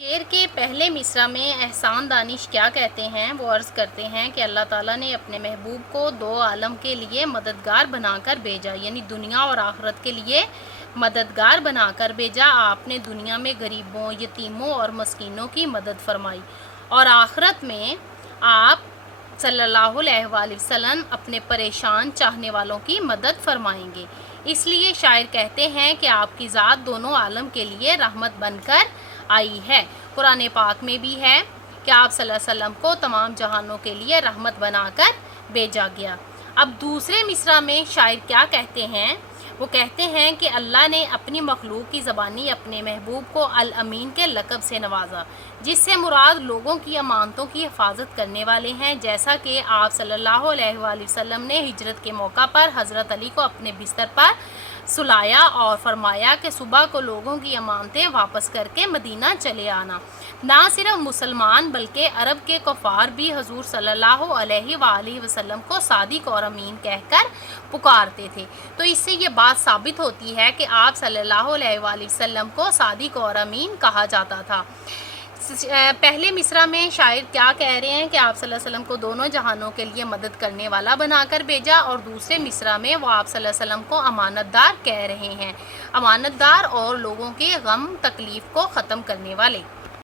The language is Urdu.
شعر کے پہلے مصرع میں احسان دانش کیا کہتے ہیں؟ وہ عرض کرتے ہیں کہ اللہ تعالیٰ نے اپنے محبوب کو دو عالم کے لیے مددگار بنا کر بھیجا، یعنی دنیا اور آخرت کے لیے مددگار بنا کر بھیجا۔ آپ نے دنیا میں غریبوں، یتیموں اور مسکینوں کی مدد فرمائی، اور آخرت میں آپ صلی اللہ علیہ وآلہ وسلم اپنے پریشان چاہنے والوں کی مدد فرمائیں گے۔ اس لیے شاعر کہتے ہیں کہ آپ کی ذات دونوں عالم کے لیے رحمت بن کر آئی ہے۔ قرآن پاک میں بھی ہے کہ آپ صلی اللہ علیہ وسلم کو تمام جہانوں کے لیے رحمت بنا کر بھیجا گیا۔ اب دوسرے مصرع میں شاعر کیا کہتے ہیں؟ وہ کہتے ہیں کہ اللہ نے اپنی مخلوق کی زبانی اپنے محبوب کو الامین کے لقب سے نوازا، جس سے مراد لوگوں کی امانتوں کی حفاظت کرنے والے ہیں، جیسا کہ آپ صلی اللہ علیہ وآلہ وسلم نے ہجرت کے موقع پر حضرت علی کو اپنے بستر پر سلایا اور فرمایا کہ صبح کو لوگوں کی امانتیں واپس کر کے مدینہ چلے آنا۔ نہ صرف مسلمان بلکہ عرب کے کفار بھی حضور صلی اللہ علیہ وآلہ وسلم کو صادق اور امین کہہ کر پکارتے تھے۔ تو اس سے یہ بات ثابت ہوتی ہے کہ آپ صلی اللہ علیہ وآلہ وسلم کو صادق اور امین کہا جاتا تھا۔ پہلے مصرع میں شاعر کیا کہہ رہے ہیں کہ آپ صلی اللہ علیہ وسلم کو دونوں جہانوں کے لیے مدد کرنے والا بنا کر بھیجا، اور دوسرے مصرع میں وہ آپ صلی اللہ علیہ وسلم کو امانت دار کہہ رہے ہیں، امانت دار اور لوگوں کے غم تکلیف کو ختم کرنے والے۔